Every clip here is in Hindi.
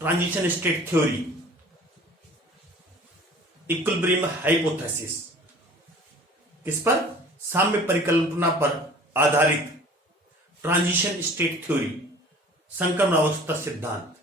Transition state theory, equilibrium hypothesis, किस पर? साम्य परिकल्पना पर आधारित ट्रांजिशन स्टेट थ्योरी, संक्रमण अवस्था सिद्धांत।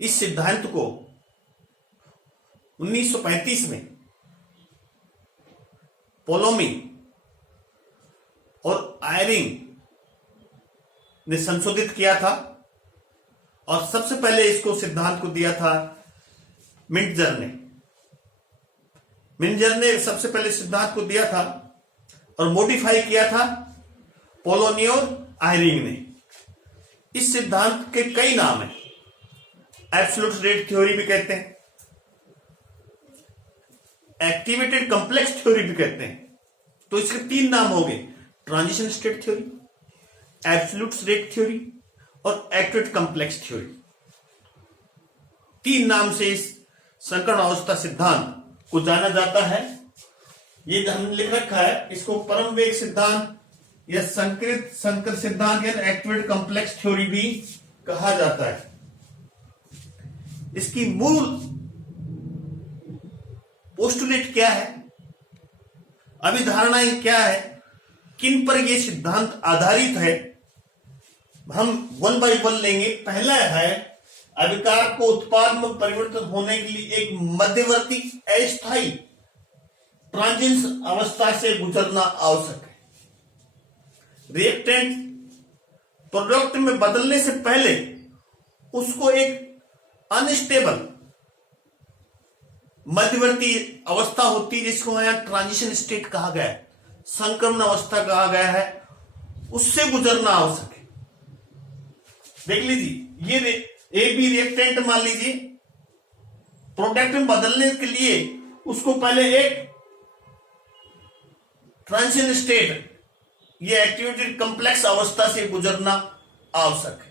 इस सिद्धांत को 1935 में पोलोमी और आयरिंग ने संशोधित किया था और सबसे पहले इसको सिद्धांत को दिया था मिंटजर ने। मिंटजर ने सबसे पहले सिद्धांत को दिया था और मॉडिफाई किया था पोलोनी और आयरिंग ने। इस सिद्धांत के कई नाम हैं। एब्सोल्यूट स्टेट थ्योरी भी कहते हैं, एक्टिवेटेड कॉम्प्लेक्स थ्योरी भी कहते हैं। तो इसके तीन नाम हो गए, transition state theory, absolute state theory और एक्टिवेटेड कॉम्प्लेक्स थ्योरी। तीन नाम से इस संक्रमण अवस्था सिद्धांत को जाना जाता है। ये हमने लिख रखा है, इसको परम वेग सिद्धांत या संकृत संकर सिद्धांत या एक्टिवेटेड कॉम्प्लेक्स थ्योरी भी कहा जाता है। इसकी मूल पोस्टुलेट क्या है, अभिधारणाएं क्या है, किन पर यह सिद्धांत आधारित है, हम वन बाय वन लेंगे। पहला है अभिकार को उत्पाद में परिवर्तित होने के लिए एक मध्यवर्ती अस्थायी ट्रांजिशन अवस्था से गुजरना आवश्यक है। रिएक्टेंट प्रोडक्ट में बदलने से पहले उसको एक अनस्टेबल मध्यवर्ती अवस्था होती है, जिसको यहां ट्रांजिशन स्टेट कहा गया है, संक्रमण अवस्था कहा गया है, उससे गुजरना आवश्यक है। देख लीजिए, ये ए बी रिएक्टेंट मान लीजिए, प्रोडक्ट में बदलने के लिए उसको पहले एक ट्रांजिशन स्टेट, ये एक्टिवेटेड कॉम्प्लेक्स अवस्था से गुजरना आवश्यक है।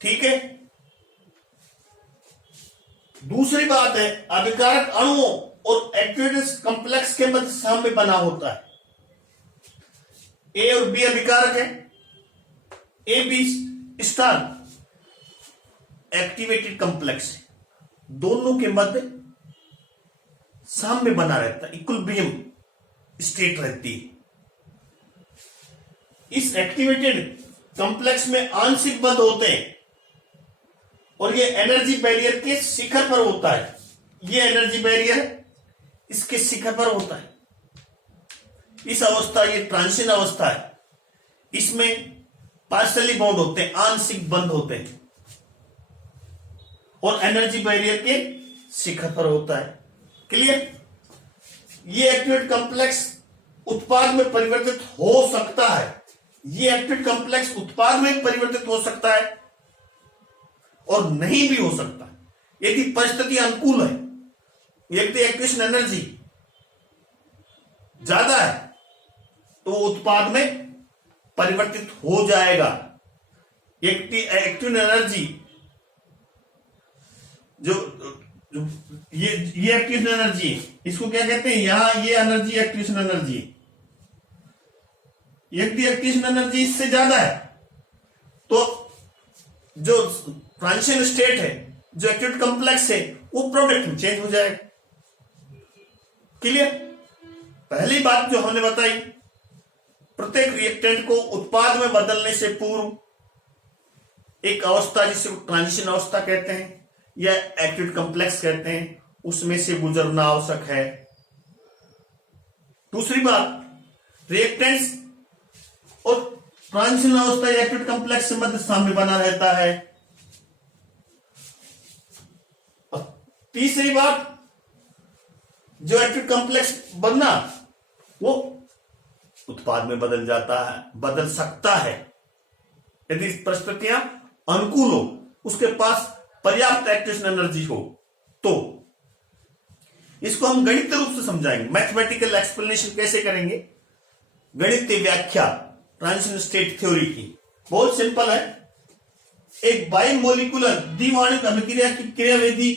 ठीक है। दूसरी बात है, अभिकारक अणुओं और एक्टिवेटेड कॉम्प्लेक्स के मध्य साम्य बना होता है। ए और बी अभिकारक है, A B star activated complex है, दोनों के मध्य साम्य बना रहता है, इक्विलिब्रियम स्टेट रहती है। इस एक्टिवेटेड कॉम्प्लेक्स में आंशिक बंध होते हैं और ये एनर्जी बैरियर के शिखर पर होता है। ये एनर्जी बैरियर इसके शिखर पर होता है। इस अवस्था, ये ट्रांजिशन अवस्था है, इसमें पार्शियली बॉन्ड होते हैं, आंशिक बंध होते हैं और एनर्जी बैरियर के शिखर पर होता है। क्लियर? ये एक्टिवेटेड कॉम्प्लेक्स उत्पाद में परिवर्तित हो सकता है। ये एक्टिवेटेड कॉम्प्लेक्स उत्पाद में परिवर्तित हो सकता है और नहीं भी हो सकता यदि परिस्थिति अनुकूल है। यदि एक्टिवेशन एनर्जी ज्यादा है तो उत्पाद में परिवर्तित हो जाएगा। एक्टिव एनर्जी जो ये एक्टिवेशन एनर्जी, इसको क्या कहते हैं? यहां ये एनर्जी एक्टिवेशन एनर्जी, यदि एक्टिवेशन एनर्जी इससे ज्यादा है तो जो ट्रांजिशन स्टेट है, जो एक्टिवेटेड कॉम्प्लेक्स है, वो प्रोडक्ट में चेंज हो जाएगा। क्लियर? पहली बात जो हमने बताई, प्रत्येक रिएक्टेंट को उत्पाद में बदलने से पूर्व एक अवस्था, जिसे ट्रांजिशन अवस्था कहते हैं या एक्टिवेटेड कॉम्प्लेक्स कहते हैं, उसमें से गुजरना आवश्यक है। दूसरी बात, रिएक्टेंट्स और ट्रांजिशन अवस्था या एक्टिवेटेड कॉम्प्लेक्स से मध्य साम्य बना रहता है। और तीसरी बात, जो एक्टिवेटेड कॉम्प्लेक्स बनना, वो उत्पाद में बदल जाता है, बदल सकता है यदि परिस्थितियां अनुकूल हो, उसके पास पर्याप्त एक्टिवेशन एनर्जी हो तो। इसको हम गणितीय रूप से समझाएंगे, मैथमेटिकल एक्सप्लेनेशन कैसे करेंगे, गणितीय व्याख्या ट्रांजिशन स्टेट थ्योरी की बहुत सिंपल है। एक बाइमोलिकुलर द्विआण्विक अभिक्रिया की क्रियाविधि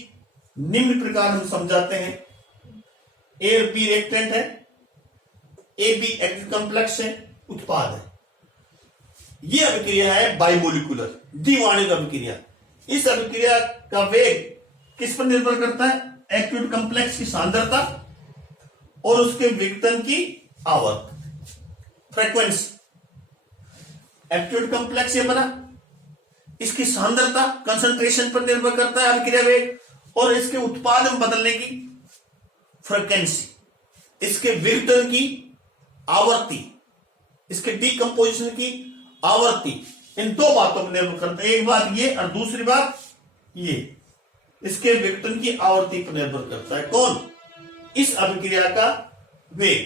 निम्न प्रकार हम समझाते हैं। ए और बी रिएक्टेंट है, ए बी एक्टिव कॉम्प्लेक्स है, उत्पाद है। यह अभिक्रिया है बाइमोलिकुलर द्विआण्विक अभिक्रिया। इस अभिक्रिया का वेग किस पर निर्भर करता है? एक्टिव कॉम्प्लेक्स की सांद्रता और उसके विघटन की आवर्त, फ्रीक्वेंसी। एक्टिव कॉम्प्लेक्स ये बना, इसकी सांद्रता कंसंट्रेशन पर निर्भर करता है अभिक्रिया वेग, और इसके उत्पाद में बदलने की फ्रीक्वेंसी, इसके विघटन की आवर्ती, इसके डीकंपोजिशन की आवर्ती, इन दो बातों पर निर्भर करता है। एक बात ये और दूसरी बात ये, इसके विघटन की आवर्ती पर निर्भर करता है कौन? इस अभिक्रिया का वेग।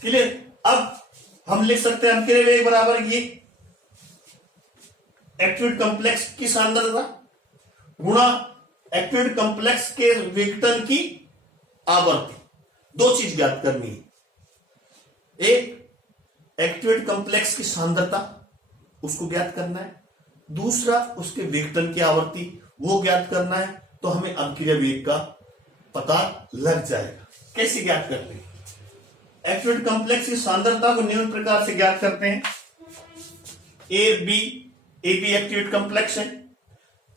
क्लियर? अब हम लिख सकते हैं अभिक्रिया वेग बराबर ये एक्टिव कॉम्प्लेक्स की सांद्रता गुणा एक्टिव कॉम्प्लेक्स के विघटन की आवर्ती। दो चीज ज्ञात करनी है, एक एक्टिवेट कॉम्प्लेक्स की सांद्रता उसको ज्ञात करना है, दूसरा उसके विघटन की आवर्ती वो ज्ञात करना है। तो हमें अभिक्रिया वेग का पता लग जाएगा। कैसे ज्ञात करते हैं? एक्टिवेट कॉम्प्लेक्स की सांद्रता को निम्न प्रकार से ज्ञात करते हैं। ए बी एक्टिवेट कॉम्प्लेक्स है,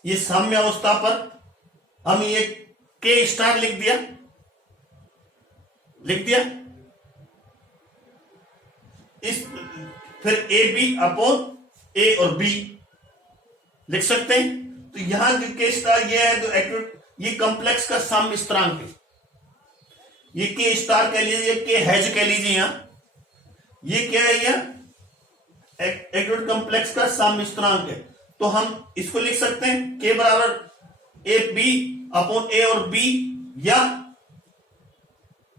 ये साम्य अवस्था पर हम ये के स्टार लिख दिया इस, फिर ए बी अपॉन ए और बी लिख सकते हैं। तो यहां जो के स्टार ये है, तो एक्टिव ये कॉम्प्लेक्स का साम्य स्थिरांक है, ये के स्टार कह लीजिए, के हैज कह लीजिए। यहां ये क्या है? यह एक्टिव कॉम्प्लेक्स का साम्य स्थिरांक है। तो हम इसको लिख सकते हैं के बराबर ए बी अपॉन ए और बी, या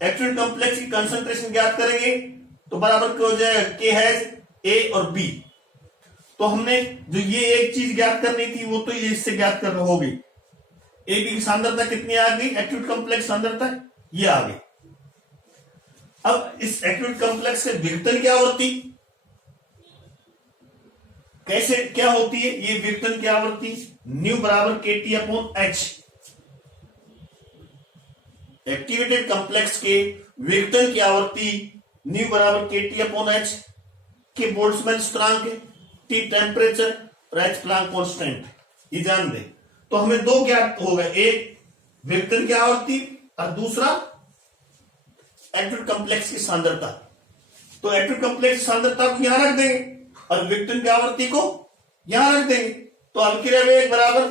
एक्टिव कॉम्प्लेक्स की कंसंट्रेशन ज्ञात करेंगे तो बराबर क्या हो जाएगा? के हैज ए और बी। तो हमने जो ये एक चीज ज्ञात करनी थी वो तो ये इससे ज्ञात कर होगी। ए बी की सांद्रता कितनी आ गई? एक्टिव कॉम्प्लेक्स सांद्रता ये आ गई। अब इस एक्टिव कॉम्प्लेक्स के विघटन की आवर्ती कैसे क्या होती है? ये विघटन की आवर्ती न्यू बराबर के T upon H. Activated complex के विघटन की आवर्ती न्यू बराबर के टी अपॉन एच, के बोल्ट्जमैन स्थिरांक है, टी टेम्परेचर और एच प्लांक कांस्टेंट, ये जान दे। तो हमें दो ज्ञात हो गए, एक विघटन की आवर्ती और दूसरा एक्टिव कॉम्प्लेक्स की सांद्रता। तो एक्टिव कॉम्प्लेक्स सांद्रता को यहां रख देंगे और विघटन की आवर्ती को यहां रख देंगे। तो अभिक्रिया वेग बराबर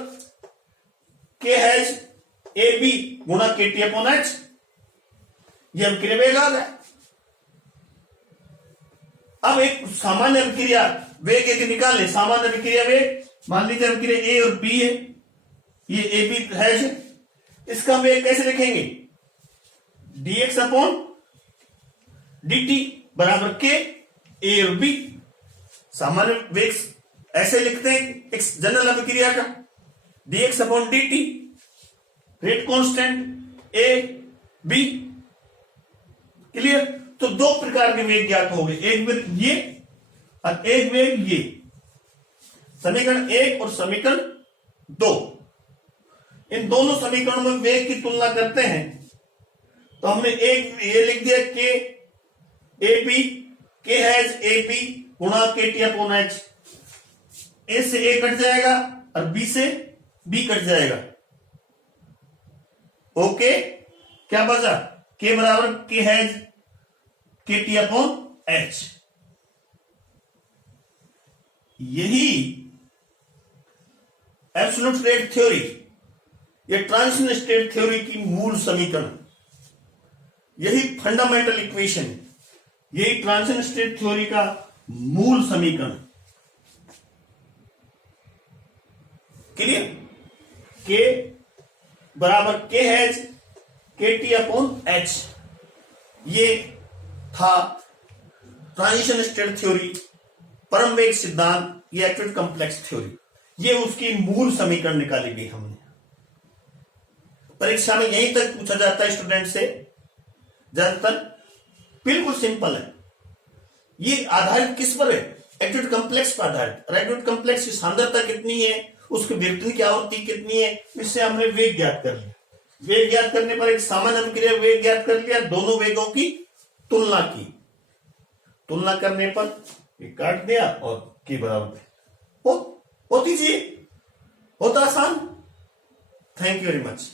के हैज ए बी गुणा के टी अपॉन एच, ये अभिक्रिया वेग आ गया। अब एक सामान्य अभिक्रिया वेग यदि निकालें, सामान्य अभिक्रिया वेग मान लीजिए अभिक्रिया ए और बी है, ये ए बी हैज, इसका वेग कैसे लिखेंगे? dx अपॉन dt बराबर के ए और बी। सामान्य वेग ऐसे लिखते हैं एक जनरल अभिक्रिया का, dx upon dt, rate constant A B. Clear? तो दो प्रकार के वेग ज्ञात हो गए, एक वेग ये और एक वेग ये। समीकरण 1 और समीकरण 2, इन दोनों समीकरणों में वेग की तुलना करते हैं। तो हमने एक ये लिख दिया के ए बी, के हैज ए बी गुणा के टी अपॉन एच। ए से ए कट जाएगा और बी से बी कट जाएगा। ओके, क्या बचा? के बराबर के हैज के टी अपॉन एच। यही एब्सोल्यूट स्टेट थ्योरी, ये ट्रांजिशन स्टेट थ्योरी की मूल समीकरण, यही फंडामेंटल इक्वेशन, यही ट्रांजिशन स्टेट थ्योरी का मूल समीकरण। क्लियर? के बराबर के हैज के टी अपॉन एच, ये था ट्रांजिशन स्टेट थ्योरी, परम वेग सिद्धांत, ये एक्टिव कॉम्प्लेक्स थ्योरी, ये उसकी मूल समीकरण निकाली गई हमने। परीक्षा में यहीं तक पूछा जाता है स्टूडेंट से ज्यादातर। बिल्कुल सिंपल है। ये आधारित किस पर है? एक्टिव कॉम्प्लेक्स पर आधारित। और एक्टिव कॉम्प्लेक्स की सांद्रता कितनी है, उसके विघटन की आवृत्ति कितनी है, इससे हमने वेग ज्ञात कर लिया। वेग ज्ञात करने पर एक सामान्य अभिक्रिया वेग ज्ञात कर लिया, दोनों वेगों की तुलना की। तुलना करने पर ये काट दिया और के बराबर होती जी। होता आसान। Thank you very much.